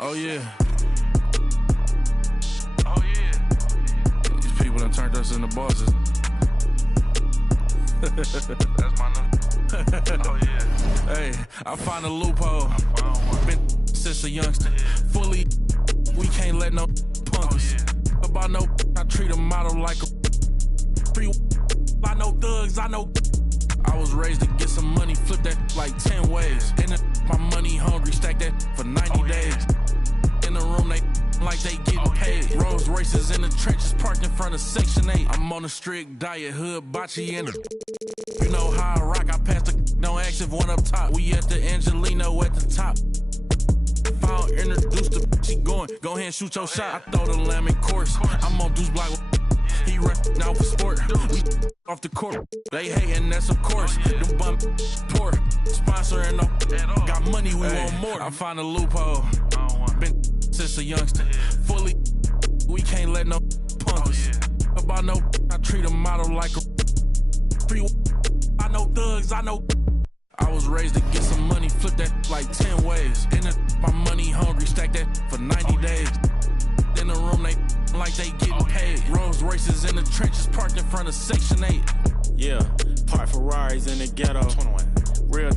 Oh yeah. Oh yeah. These people done turned us into bosses. That's my number. Oh yeah. Hey, I find a loophole. Been since a youngster. Fully, we can't let no punk us. About no, I treat a model like a free. I know thugs, I know. I was raised to get some money, flip that like 10 ways. In the, my money hungry, stack that for 90 days. In the room, they like they getting paid. Rolls Royces in the trenches, parked in front of Section 8. I'm on a strict diet, hood, bocce, and you know how I rock. I passed the don't ask if one up top. We at the Angelino at the top. If I don't introduce the she going, go ahead and shoot your shot. I throw the lamb in course. I'm on deuce block. He rep now for sport. We off the court. They hating, that's of course. The bum poor. Sponsoring no. Got money, we want more. I find a loophole. Been since a youngster. Fully, we can't let no punk us. About no, I treat a model like a free. I know thugs, I know. I was raised to get some money, flip that like 10 ways. In the, my money hungry, stack that for 90 days. In the room, they like they getting paid. Rolls Royces in the trenches, parked in front of Section 8. Yeah, park Ferraris in the ghetto. 21. Real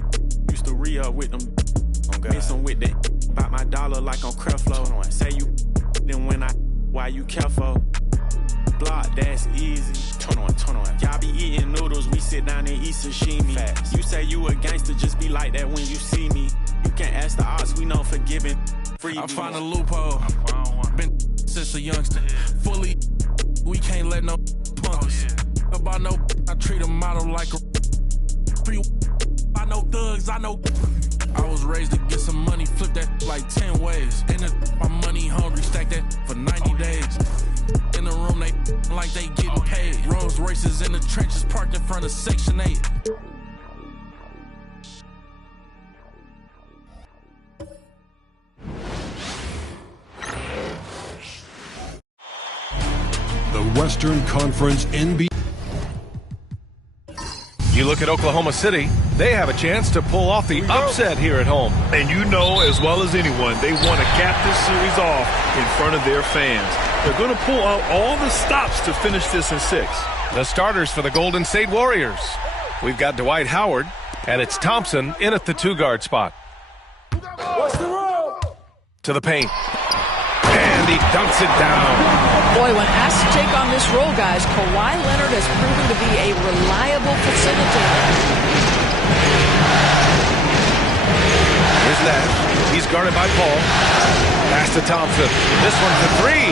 used to re-up with them. Miss them with that. Bought my dollar like on Creflo. 21. Say you then when I, why you careful? Block, that's easy. 21. Y'all be eating noodles, we sit down and eat sashimi. Facts. You say you a gangster, just be like that when you see me. You can ask the odds, we know forgiving. Free I find a loophole. Been since a youngster. Fully, we can't let no punk us. About no, I treat a model like a free. I know thugs, I know. I was raised to get some money, flip that like 10 ways. In the, my money hungry, stack that for 90 days. In the room, they like they getting paid. Rolls Royces in the trenches, parked in front of Section 8. The Western Conference NBA. You look at Oklahoma City, they have a chance to pull off the upset here at home. And you know as well as anyone, they want to cap this series off in front of their fans. They're going to pull out all the stops to finish this in 6. The starters for the Golden State Warriors. We've got Dwight Howard, and it's Thompson in at the 2-guard spot. What's the rule? To the paint. And he dunks it down. Boy, when asked to take on this role, guys, Kawhi Leonard has proven to be a reliable facilitator. Here's Nash. He's guarded by Paul. Pass to Thompson. This one for 3.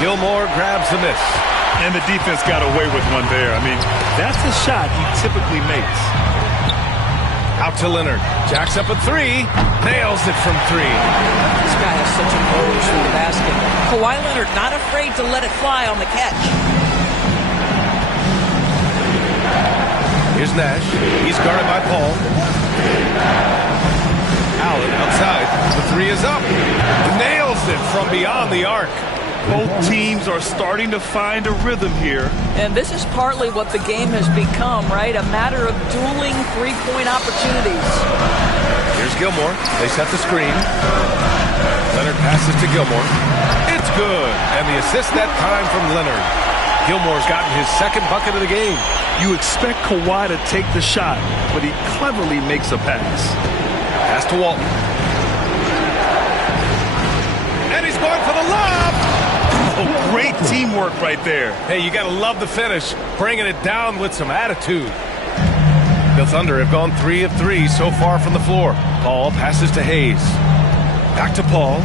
Gilmore grabs the miss. And the defense got away with one there. I mean, that's the shot he typically makes. Out to Leonard. Jacks up at 3. Nails it from 3. This guy has such a nose for the basket. Kawhi Leonard not afraid to let it fly on the catch. Here's Nash. He's guarded by Paul. Allen outside. The 3 is up. Nails it from beyond the arc. Both teams are starting to find a rhythm here. And this is partly what the game has become, right? A matter of dueling three-point opportunities. Here's Gilmore. They set the screen. Leonard passes to Gilmore. It's good. And the assist that time from Leonard. Gilmore's gotten his second bucket of the game. You expect Kawhi to take the shot, but he cleverly makes a pass. Pass to Walton. And he's going for the lob. Oh, great teamwork right there. Hey, you got to love the finish. Bringing it down with some attitude. The Thunder have gone 3 of 3 so far from the floor. Paul passes to Hayes. Back to Paul.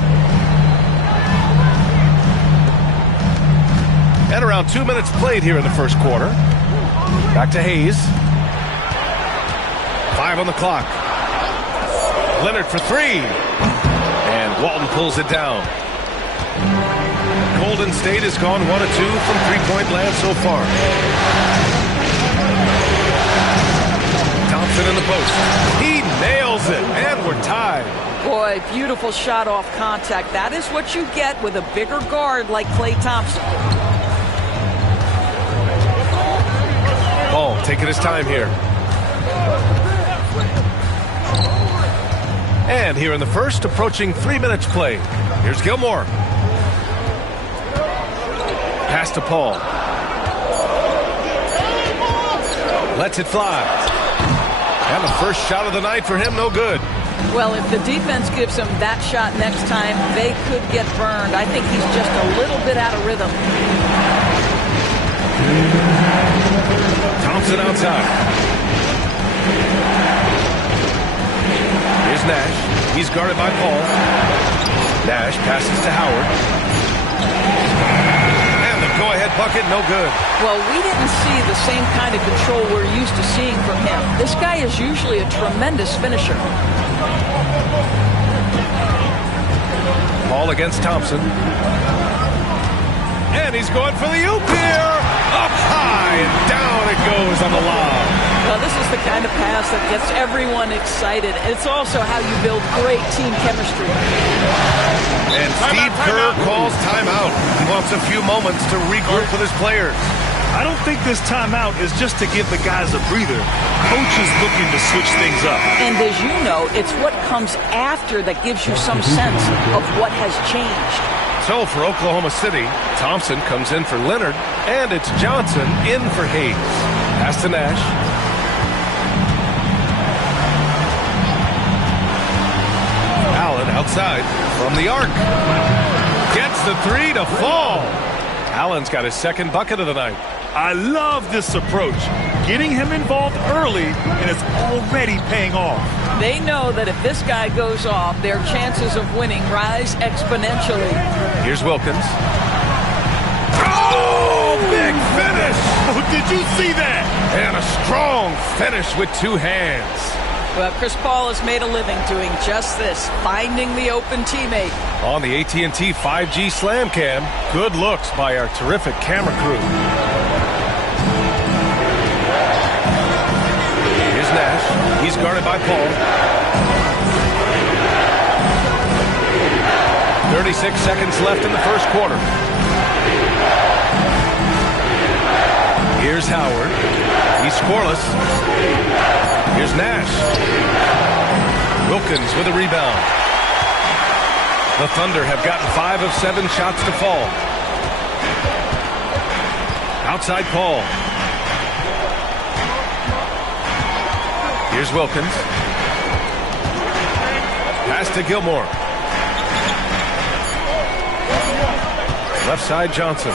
And around 2 minutes played here in the first quarter. Back to Hayes. 5 on the clock. Leonard for 3. And Walton pulls it down. Golden State has gone 1 of 2 from three-point land so far. Thompson in the post. He nails it, and we're tied. Boy, beautiful shot off contact. That is what you get with a bigger guard like Klay Thompson. Paul taking his time here. And And here in the first, approaching 3 minutes play. Here's Gilmore. Pass to Paul. Lets it fly. And the first shot of the night for him, no good. Well, if the defense gives him that shot next time, they could get burned. I think he's just a little bit out of rhythm. Thompson outside. Here's Nash. He's guarded by Paul. Nash passes to Howard. And the go-ahead bucket, no good. Well, we didn't see the same kind of control we're used to seeing from him. This guy is usually a tremendous finisher. Paul against Thompson. And he's going for the oop here. Up high and down it goes on the lob. Well, this is the kind of pass that gets everyone excited. It's also how you build great team chemistry. And Steve Kerr calls timeout. He wants a few moments to regroup with his players. I don't think this timeout is just to give the guys a breather. Coach is looking to switch things up. And as you know, it's what comes after that gives you some sense of what has changed. So for Oklahoma City, Thompson comes in for Leonard, and it's Johnson in for Hayes. Pass to Nash. Allen outside from the arc. Gets the three to fall. Allen's got his second bucket of the night. I love this approach. Getting him involved early, and it's already paying off. They know that if this guy goes off, their chances of winning rise exponentially. Here's Wilkins. Oh, big finish! Oh, did you see that? And a strong finish with two hands. Well, Chris Paul has made a living doing just this, finding the open teammate. On the AT&T 5G Slam Cam, good looks by our terrific camera crew. Here's Nash. He's guarded by Paul. 36 seconds left in the first quarter. Here's Howard. He's scoreless. Here's Nash. Wilkins with a rebound. The Thunder have gotten 5 of 7 shots to fall. Outside Paul. Here's Wilkins. Pass to Gilmore. Left side Johnson.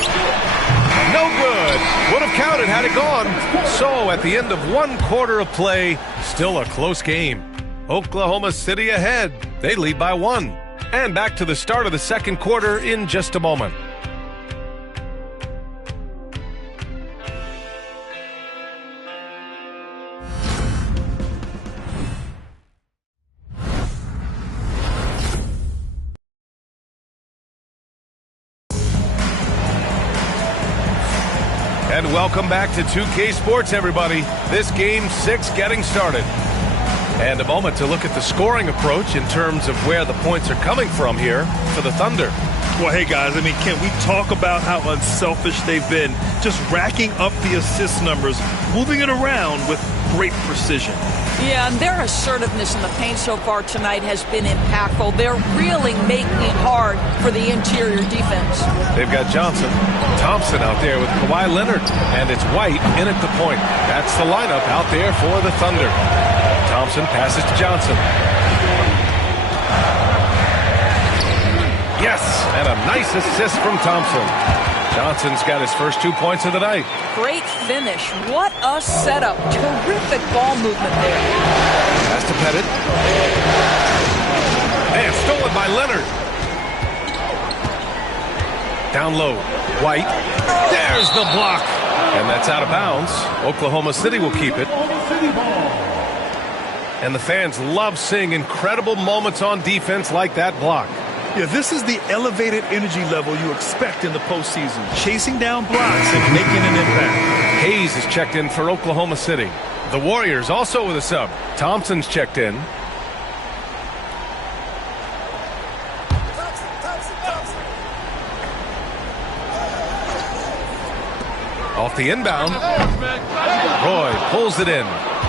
No good. Would have counted had it gone. So at the end of 1 quarter of play, still a close game. Oklahoma City ahead. They lead by 1. And back to the start of the second quarter in just a moment. And welcome back to 2K Sports, everybody. This game 6 getting started. And a moment to look at the scoring approach in terms of where the points are coming from here for the Thunder. Well, hey, guys, I mean, can we talk about how unselfish they've been? Just racking up the assist numbers, moving it around with great precision. Yeah, and their assertiveness in the paint so far tonight has been impactful. They're really making it hard for the interior defense. They've got Johnson, Thompson out there with Kawhi Leonard, and it's White in at the point. That's the lineup out there for the Thunder. Thompson passes to Johnson. Yes, and a nice assist from Thompson. Johnson's got his first 2 points of the night. Great finish. What a setup. Terrific ball movement there. Pass to Pettit. And stolen by Leonard. Down low. White. There's the block. And that's out of bounds. Oklahoma City will keep it. And the fans love seeing incredible moments on defense like that block. Yeah, this is the elevated energy level you expect in the postseason. Chasing down blocks and making an impact. Hayes is checked in for Oklahoma City. The Warriors also with a sub. Thompson's checked in. Off the inbound. Roy pulls it in.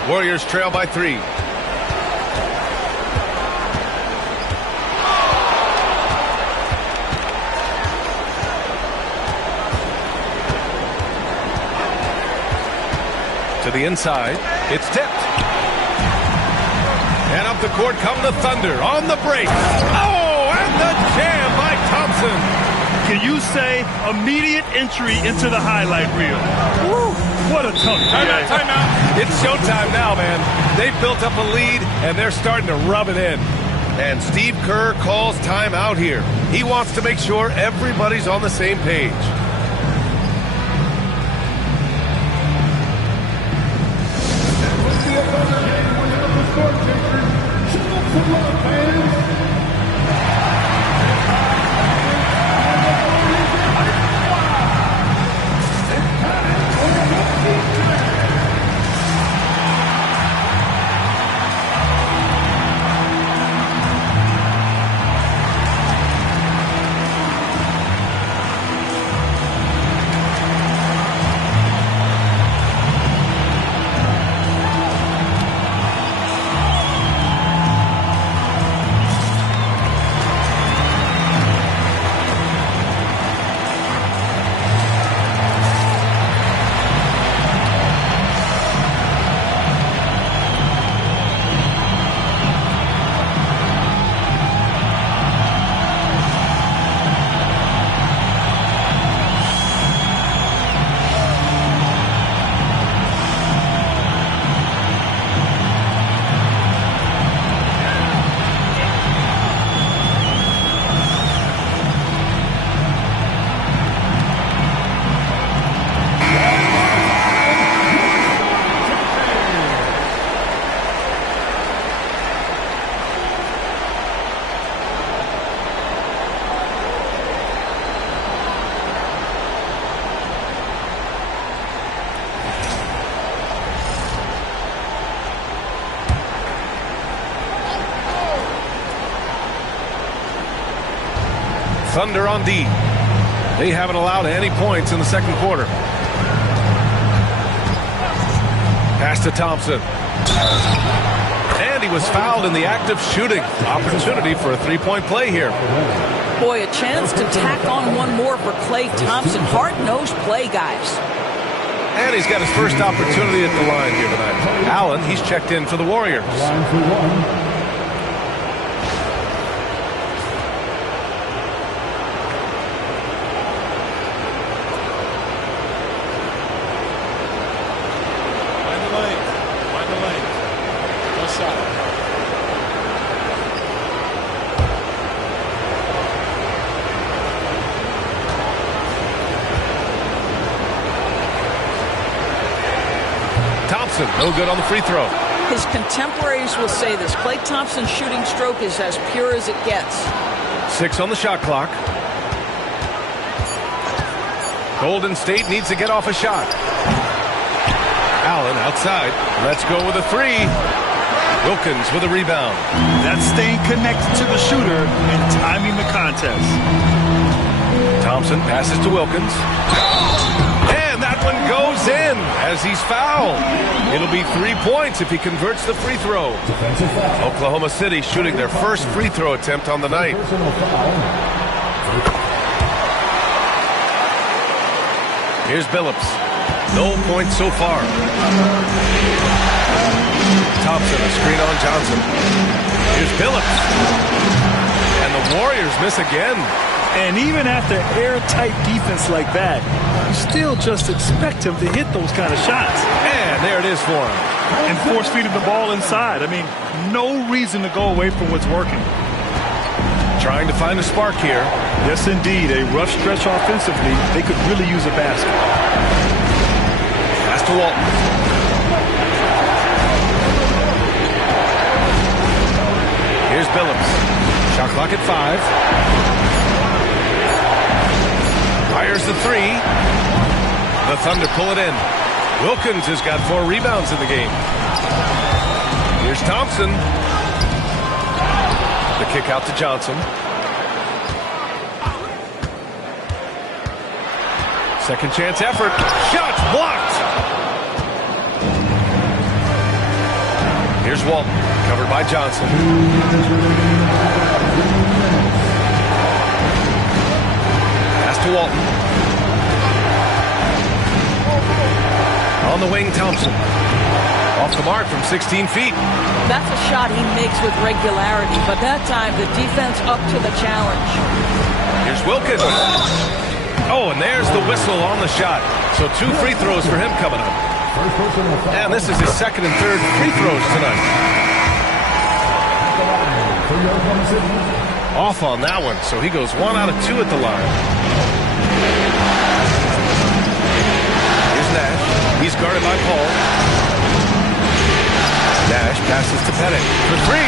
Warriors trail by 3. the inside. It's tipped. And up the court come the Thunder on the break. Oh, and the jam by Thompson. Can you say immediate entry into the highlight reel? Woo, what a tough game. Timeout. It's showtime now, man. They've built up a lead, and they're starting to rub it in. And Steve Kerr calls timeout here. He wants to make sure everybody's on the same page. Thunder on D. They haven't allowed any points in the second quarter. Pass to Thompson. And he was fouled in the act of shooting. Opportunity for a three-point play here. Boy, a chance to tack on one more for Klay Thompson. Hard-nosed play, guys. And he's got his first opportunity at the line here tonight. Allen, he's checked in for the Warriors. Line for one. No good on the free throw. His contemporaries will say this. Klay Thompson's shooting stroke is as pure as it gets. 6 on the shot clock. Golden State needs to get off a shot. Allen outside. Let's go with a three. Wilkins with a rebound. That's staying connected to the shooter and timing the contest. Thompson passes to Wilkins. And that one goes in as he's fouled. It'll be 3 points if he converts the free throw. Oklahoma City shooting their first free throw attempt on the night. Here's Billups. No points so far. Thompson, a screen on Johnson. Here's Billups. And the Warriors miss again. And even after airtight defense like that, you still just expect him to hit those kind of shots. And there it is for him. And force feeding the ball inside. I mean, no reason to go away from what's working. Trying to find a spark here. Yes, indeed. A rough stretch offensively. They could really use a basket. Pass to Walton. Here's Billups. Shot clock at 5. Fires the three. The Thunder pull it in. Wilkins has got 4 rebounds in the game. Here's Thompson. The kick out to Johnson. Second chance effort. Shot blocked. Here's Walton. Covered by Johnson. Pass to Walton. On the wing, Thompson. Off the mark from 16 feet. That's a shot he makes with regularity, but that time the defense up to the challenge. Here's Wilkins. Oh, and there's the whistle on the shot. So 2 free throws for him coming up. And this is his second and third free throws tonight. Off on that one, so he goes 1 out of 2 at the line. Here's Nash. He's guarded by Paul. Nash passes to Pettit for 3.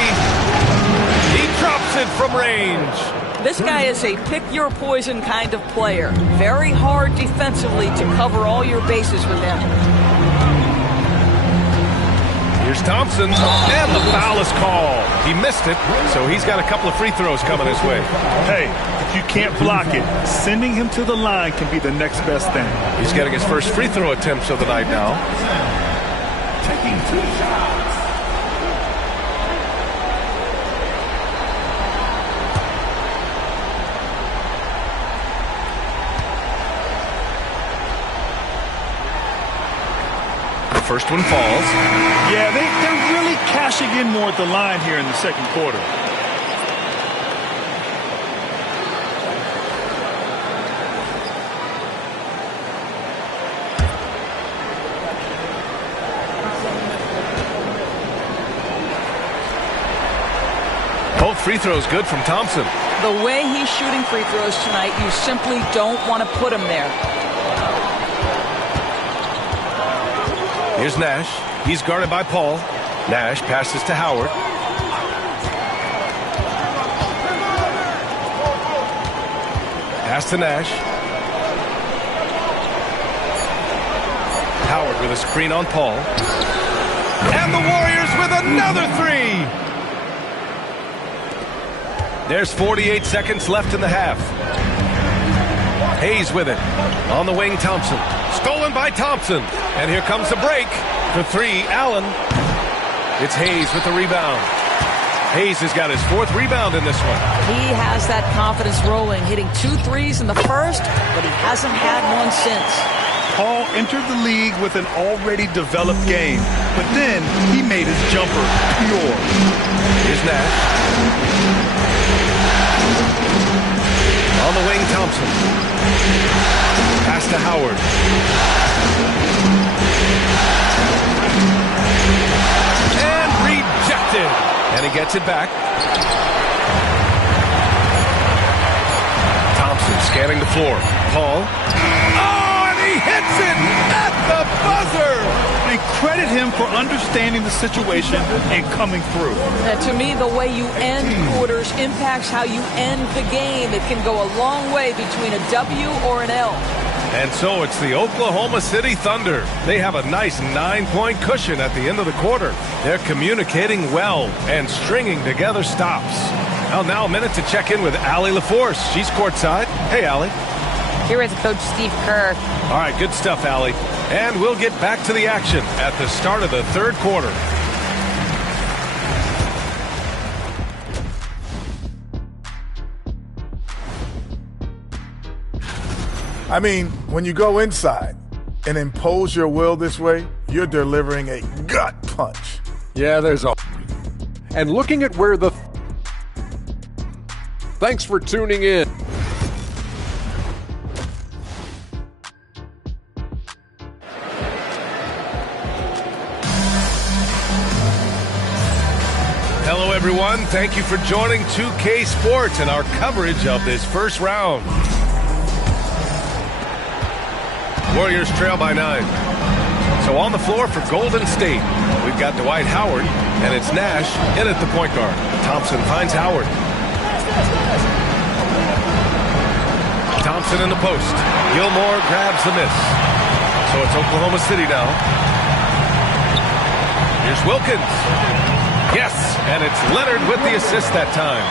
He drops it from range. This guy is a pick-your-poison kind of player. Very hard defensively to cover all your bases with him. Here's Thompson, and the foul is called. He missed it, so he's got a couple of free throws coming his way. Hey, if you can't block it, sending him to the line can be the next best thing. He's getting his first free throw attempts of the night now. Taking 2 shots. First one falls. Yeah, they're really cashing in more at the line here in the second quarter. Both free throws good from Thompson. The way he's shooting free throws tonight, you simply don't want to put him there. Here's Nash. He's guarded by Paul. Nash passes to Howard. Pass to Nash. Howard with a screen on Paul. And the Warriors with another 3. There's 48 seconds left in the half. Hayes with it. On the wing, Thompson. Stolen by Thompson. And here comes the break. For 3, Allen. It's Hayes with the rebound. Hayes has got his 4th rebound in this one. He has that confidence rolling, hitting 2 threes in the first, but he hasn't had one since. Paul entered the league with an already developed game, but then he made his jumper pure. Here's Nash. On the wing, Thompson. Pass to Howard. And rejected. And he gets it back. Thompson scanning the floor. Paul. Oh, and he hits it at the buzzer. And credit him for understanding the situation and coming through. To me, the way you end quarters impacts how you end the game. It can go a long way between a W or an L. And so it's the Oklahoma City Thunder. They have a nice 9-point cushion at the end of the quarter. They're communicating well and stringing together stops. Well, now a minute to check in with Allie LaForce. She's courtside. Hey, Allie. Here is Coach Steve Kerr. All right, good stuff, Allie. And we'll get back to the action at the start of the 3rd quarter. I mean, when you go inside and impose your will this way, you're delivering a gut punch. Yeah, there's a... And looking at where the... Thanks for tuning in. Hello, everyone. Thank you for joining 2K Sports and our coverage of this first round. Warriors trail by 9. So on the floor for Golden State, we've got Dwight Howard, and it's Nash in at the point guard. Thompson finds Howard. Thompson in the post. Gilmore grabs the miss. So it's Oklahoma City now. Here's Wilkins. Yes, and it's Leonard with the assist that time.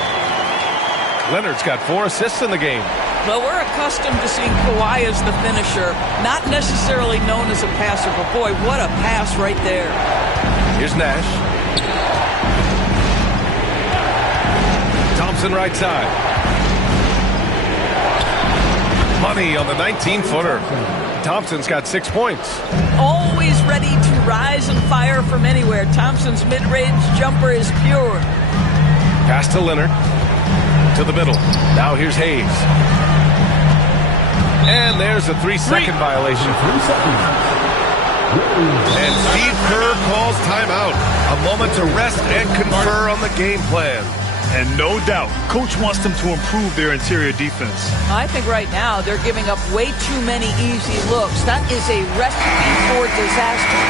Leonard's got 4 assists in the game. Well, we're accustomed to seeing Kawhi as the finisher, not necessarily known as a passer, but boy, what a pass right there. Here's Nash. Thompson right side. Money on the 19-footer. Thompson's got 6 points. Always ready to rise and fire from anywhere. Thompson's mid-range jumper is pure. Pass to Leonard. To the middle. Now here's Hayes. And there's a 3-second violation. 3 seconds. And Steve Kerr calls timeout. A moment to rest and confer on the game plan. And no doubt, coach wants them to improve their interior defense. I think right now they're giving up way too many easy looks. That is a recipe for disaster.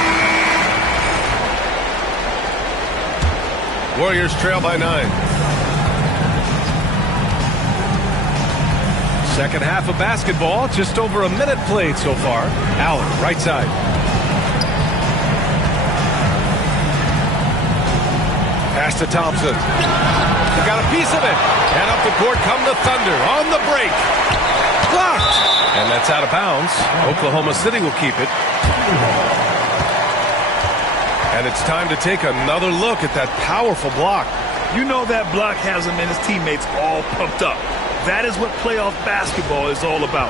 Warriors trail by 9. Second half of basketball, just over a minute played so far. Allen, right side. Pass to Thompson. He got a piece of it. And up the court come the Thunder on the break. Blocked. And that's out of bounds. Oklahoma City will keep it. And it's time to take another look at that powerful block. You know that block has him and his teammates all pumped up. That is what playoff basketball is all about.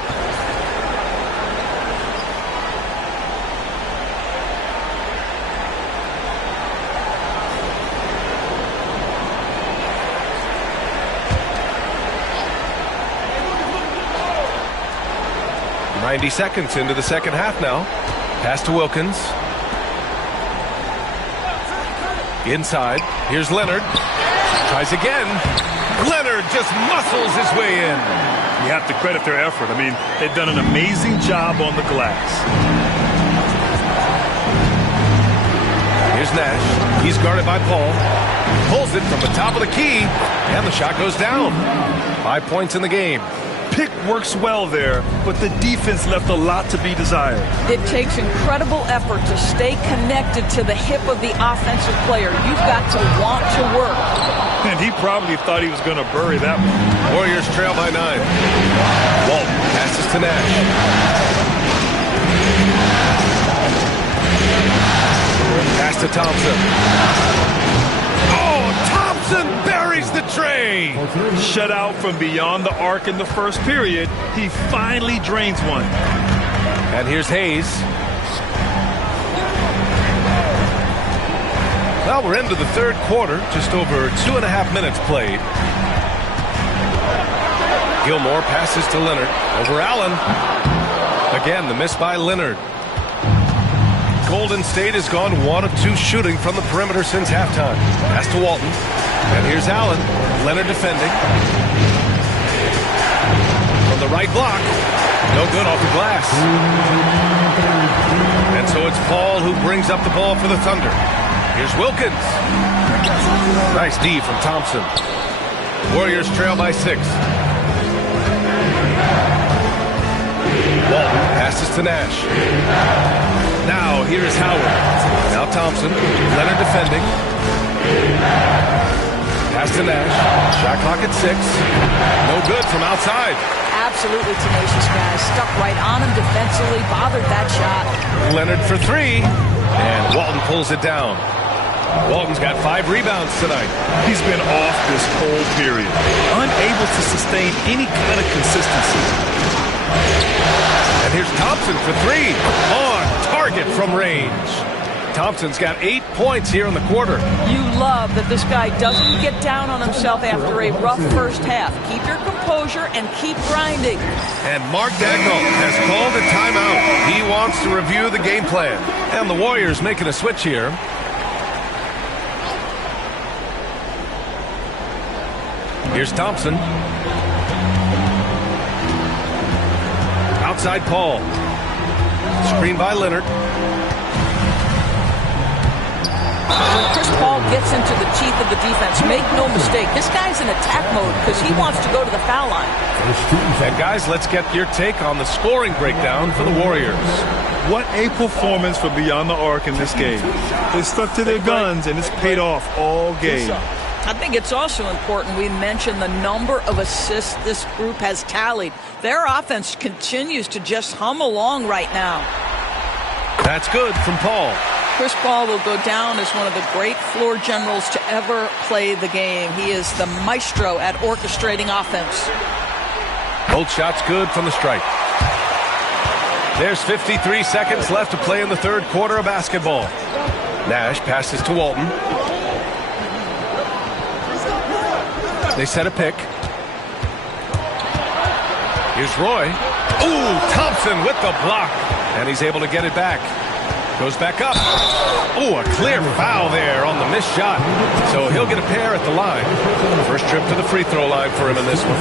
.90 seconds into the second half now. Pass to Wilkins. Inside. Here's Leonard. Tries again. Leonard just muscles his way in. You have to credit their effort. I mean, they've done an amazing job on the glass. Here's Nash. He's guarded by Paul. Pulls it from the top of the key. And the shot goes down. 5 points in the game. Pick works well there, but the defense left a lot to be desired. It takes incredible effort to stay connected to the hip of the offensive player. You've got to want to work. And he probably thought he was going to bury that one. Warriors trail by 9. Walton passes to Nash. Pass to Thompson. Oh, Thompson buries the tray. Shut out from beyond the arc in the first period. He finally drains one. And here's Hayes. Well, we're into the third quarter. Just over 2.5 minutes played. Gilmore passes to Leonard. Over Allen. Again, the miss by Leonard. Golden State has gone 1 of 2 shooting from the perimeter since halftime. Pass to Walton. And here's Allen. Leonard defending. From the right block. No good off the glass. And so it's Paul who brings up the ball for the Thunder. Here's Wilkins. Nice D from Thompson. Warriors trail by 6. Walton passes to Nash. Now here's Howard. Now Thompson. Leonard defending. Pass to Nash. Shot clock at 6. No good from outside. Absolutely tenacious guy. Stuck right on him defensively. Bothered that shot. Leonard for 3. And Walton pulls it down. Walton's got 5 rebounds tonight. He's been off this whole period. Unable to sustain any kind of consistency. And here's Thompson for 3. On target from range. Thompson's got 8 points here in the quarter. You love that this guy doesn't get down on himself after a rough first half. Keep your composure and keep grinding. And Mark Dagnall has called a timeout. He wants to review the game plan. And the Warriors making a switch here. Here's Thompson. Outside Paul. Screen by Leonard. When Chris Paul gets into the teeth of the defense, make no mistake, this guy's in attack mode because he wants to go to the foul line. And guys, let's get your take on the scoring breakdown for the Warriors. What a performance for Beyond the Arc in this game. They stuck to their guns and it's paid off all game. I think it's also important we mention the number of assists this group has tallied. Their offense continues to just hum along right now. That's good from Paul. Chris Paul will go down as one of the great floor generals to ever play the game. He is the maestro at orchestrating offense. Both shots good from the stripe. There's 53 seconds left to play in the third quarter of basketball. Nash passes to Walton. They set a pick. Here's Roy. Ooh, Thompson with the block. And he's able to get it back. Goes back up. Ooh, a clear foul there on the missed shot. So he'll get a pair at the line. First trip to the free throw line for him in this one.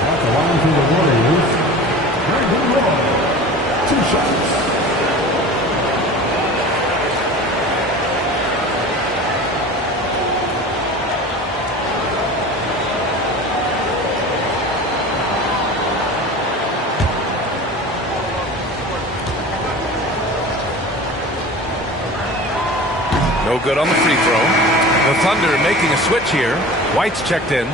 At the line for the Warriors, Rd1, 2 shots. No good on the free throw. The Thunder making a switch here. White's checked in.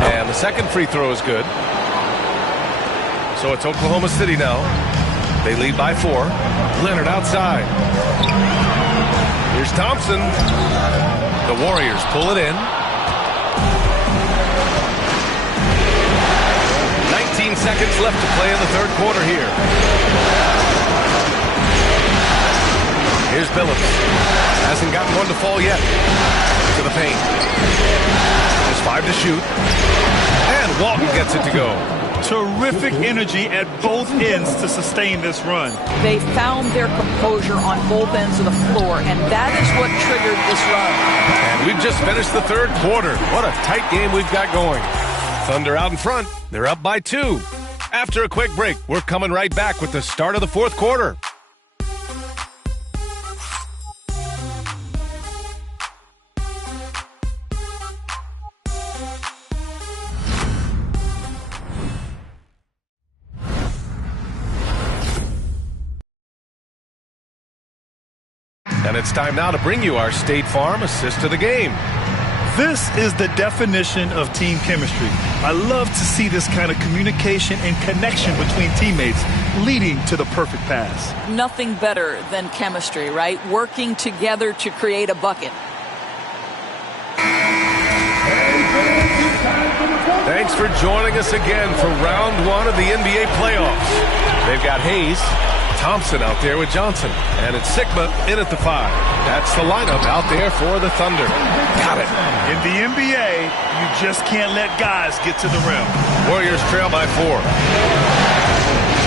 And the second free throw is good. So it's Oklahoma City now. They lead by 4. Leonard outside. Here's Thompson. The Warriors pull it in. 19 seconds left to play in the third quarter here. Here's Billups. Hasn't gotten one to fall yet. To the paint. There's 5 to shoot. And Walton gets it to go. Terrific energy at both ends to sustain this run. They found their composure on both ends of the floor, and that is what triggered this run. And we've just finished the third quarter. What a tight game we've got going. Thunder out in front. They're up by 2. After a quick break, we're coming right back with the start of the fourth quarter. And it's time now to bring you our State Farm assist to the game. This is the definition of team chemistry. I love to see this kind of communication and connection between teammates leading to the perfect pass. Nothing better than chemistry, right? Working together to create a bucket. Thanks for joining us again for round 1 of the NBA playoffs. They've got Hayes, Thompson out there with Johnson, and it's Sigma in at the 5. That's the lineup out there for the Thunder. Got it. In the NBA, you just can't let guys get to the rim. Warriors trail by 4.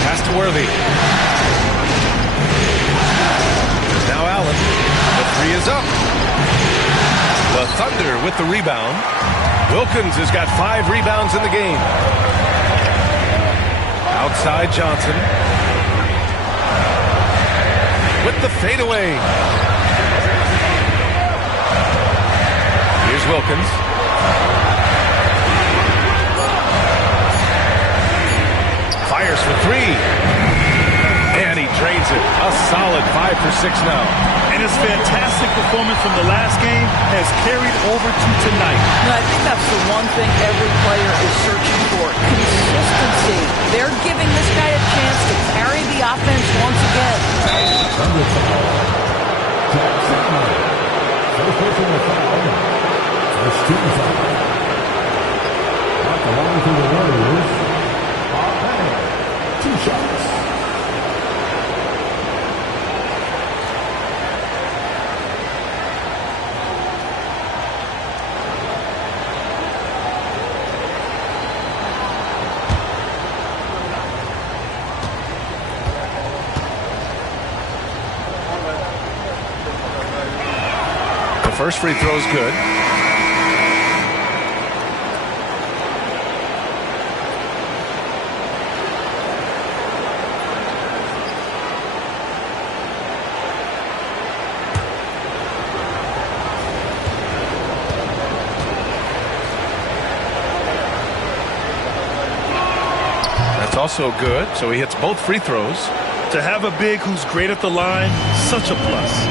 Pass to Worthy. Now Allen. The 3 is up. The Thunder with the rebound. Wilkins has got 5 rebounds in the game. Outside Johnson. With the fadeaway. Here's Wilkins. Fires for 3. And he drains it. A solid 5 for 6 now. And his fantastic performance from the last game has carried over to tonight. No, I think that's the one thing every player is searching for. Consistency. They're giving this guy a chance to carry the offense once again. Thunder foul. Jack Sigma. First personal foul. First team foul. At the line for the Warriors, Rd1, 2 shots. First free throw is good. That's also good, so he hits both free throws. To have a big who's great at the line, such a plus.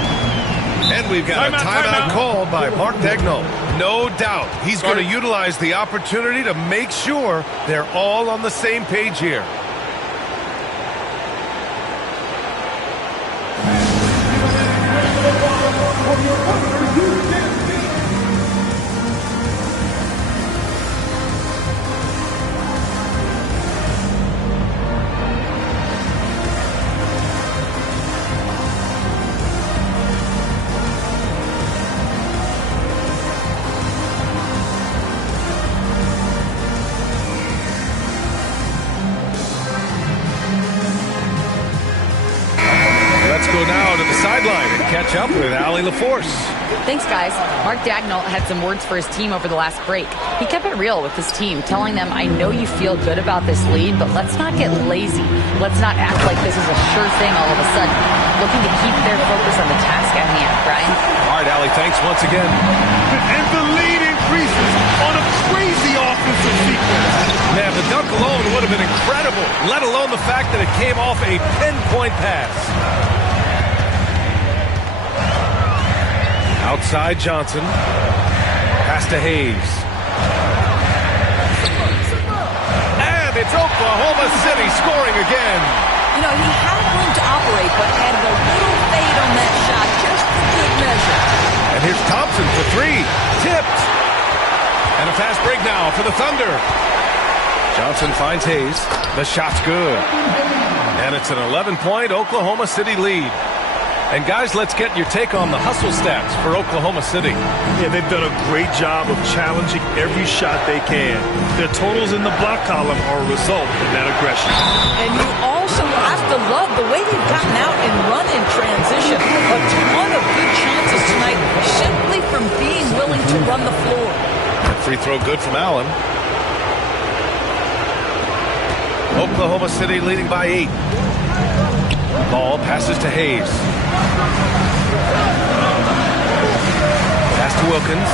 And we've got a timeout called by Mark Dagnall. no doubt he's going to utilize the opportunity to make sure they're all on the same page here. Let's go now to the sideline and catch up with Allie LaForce. Thanks, guys. Mark Dagnall had some words for his team over the last break. He kept it real with his team, telling them, I know you feel good about this lead, but let's not get lazy. Let's not act like this is a sure thing all of a sudden. Looking to keep their focus on the task at hand. Brian? All right, Allie, thanks once again. And the lead increases on a crazy offensive sequence. Man, the dunk alone would have been incredible, let alone the fact that it came off a pinpoint pass. Outside Johnson. Pass to Hayes. And it's Oklahoma City scoring again. You know, he had room to operate, but added a little fade on that shot, just for good measure. And here's Thompson for three. Tipped. And a fast break now for the Thunder. Johnson finds Hayes. The shot's good. And it's an 11-point Oklahoma City lead. And guys, let's get your take on the hustle stats for Oklahoma City. Yeah, they've done a great job of challenging every shot they can. Their totals in the block column are a result of that aggression. And you also have to love the way they've gotten out and run in transition. A ton of good chances tonight simply from being willing to run the floor. That free throw good from Allen. Oklahoma City leading by 8. Ball passes to Hayes. Pass to Wilkins.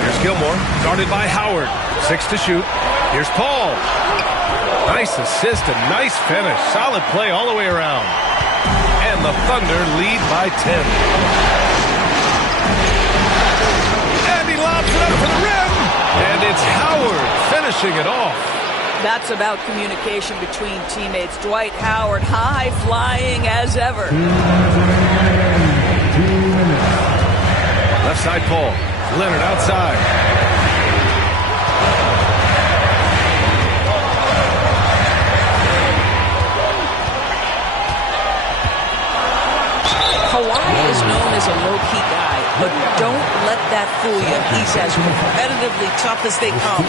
Here's Gilmore, guarded by Howard. 6 to shoot. Here's Paul. Nice assist and nice finish. Solid play all the way around. And the Thunder lead by 10. And he lobs it up for the rim. And it's Howard finishing it off. That's about communication between teammates. Dwight Howard, high flying as ever. Left side Paul. Leonard outside. Kawhi is known as a low-key guy, but don't let that fool you. He's as competitively tough as they come.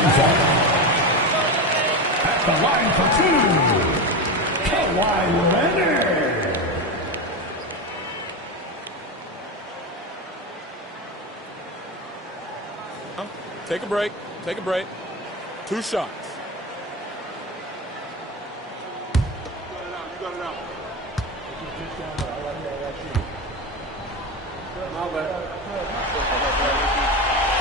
The line for two, Kawhi Leonard. Take a break. Take a break. 2 shots. You got it out.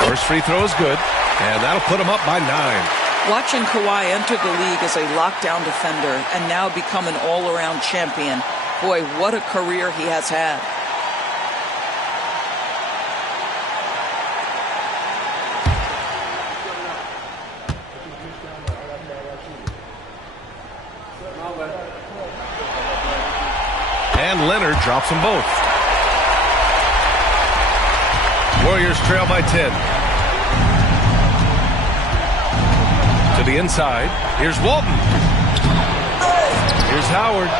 First free throw is good, and that'll put him up by 9. Watching Kawhi enter the league as a lockdown defender and now become an all-around champion, boy, what a career he has had. And Leonard drops them both. Warriors trail by 10. To the inside. Here's Walton. Here's Howard.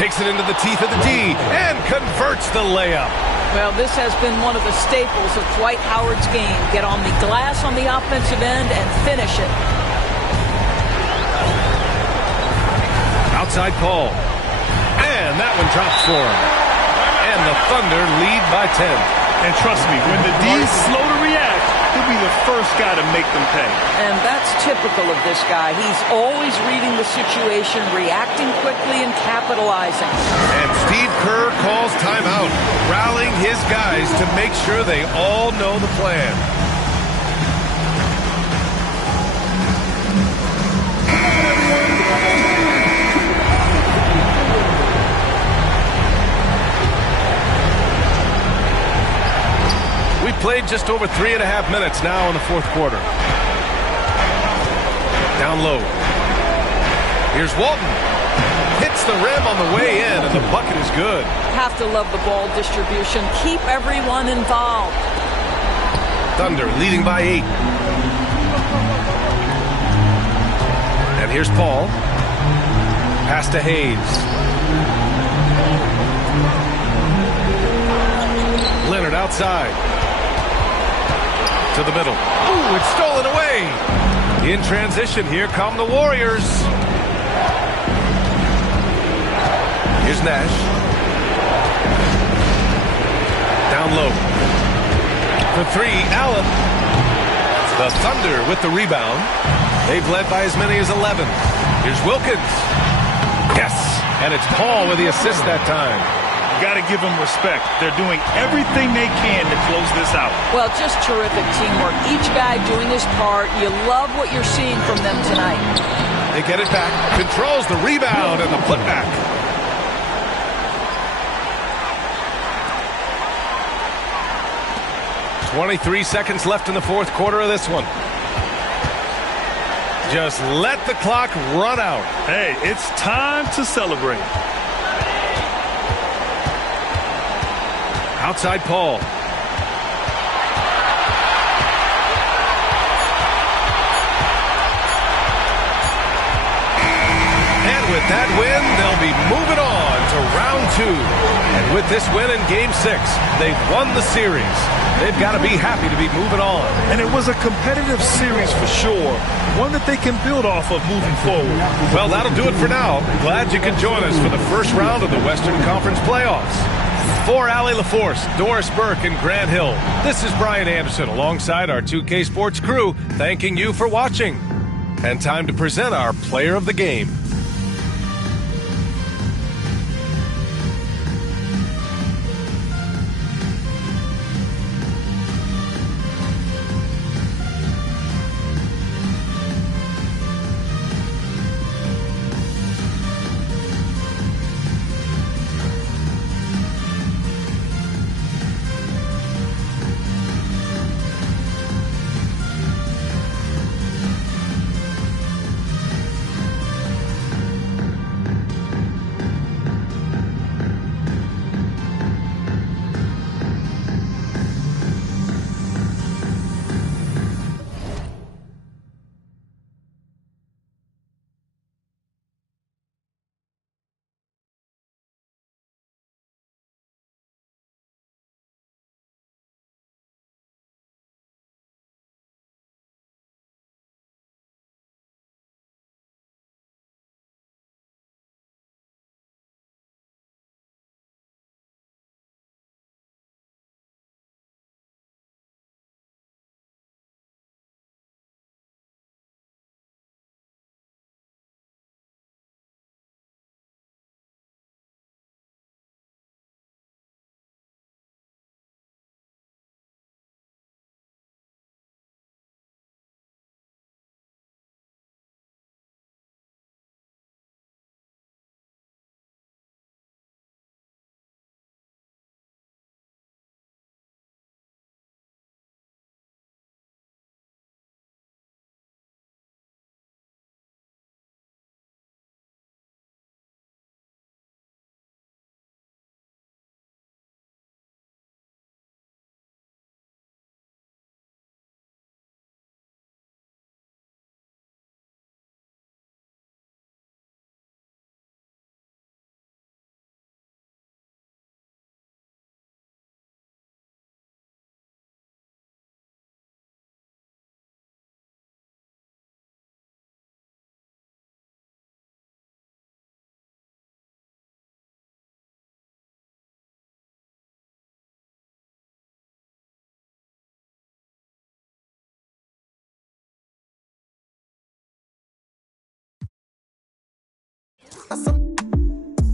Takes it into the teeth of the D and converts the layup. Well, this has been one of the staples of Dwight Howard's game. Get on the glass on the offensive end and finish it. Outside Paul. And that one drops for him. And the Thunder lead by 10. And trust me, when the D's slow to react, he'll be the first guy to make them pay. And that's typical of this guy. He's always reading the situation, reacting quickly, and capitalizing. And Steve Kerr calls timeout, rallying his guys to make sure they all know the plan. played just over 3.5 minutes now in the fourth quarter. Down low. Here's Walton. Hits the rim on the way in, and the bucket is good. Have to love the ball distribution. Keep everyone involved. Thunder leading by 8. And here's Paul. Pass to Hayes. Leonard outside. To the middle. Ooh, it's stolen away. In transition, here come the Warriors. Here's Nash. Down low. For 3, Allen. The Thunder with the rebound. They've led by as many as 11. Here's Wilkins. Yes, and it's Paul with the assist that time. Got to give them respect. They're doing everything they can to close this out. Well, just terrific teamwork. Each guy doing his part. You love what you're seeing from them tonight. They get it back. Controls the rebound and the putback. .23 seconds left in the fourth quarter of this one. Just let the clock run out. Hey, it's time to celebrate. Outside Paul. And with that win, they'll be moving on to round 2. And with this win in Game 6, they've won the series. They've got to be happy to be moving on. And it was a competitive series for sure. One that they can build off of moving forward. Well, that'll do it for now. Glad you could join us for the first round of the Western Conference playoffs. For Allie LaForce, Doris Burke, and Grant Hill, this is Brian Anderson alongside our 2K Sports crew, thanking you for watching. And time to present our player of the game.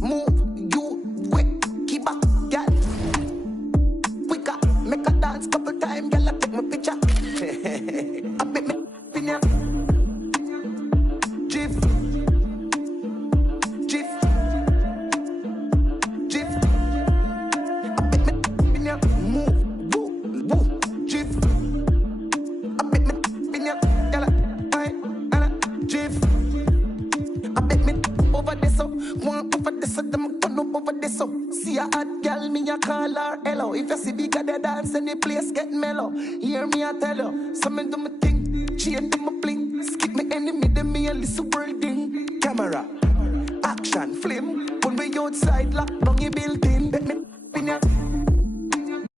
Move, you quick, keep up, girl. We got make a dance couple times, girl. I take my picture. I bet me in ya. Jif, Jif, Jif. I bet me in ya. Move, woo, woo, Jif. vibes and the place get mellow. Hear me, I tell you. Something do my thing, chain do my bling. Skip me enemy, them me a little world thing. Camera, action, flame. When we outside, lock down your building. Bet me in ya.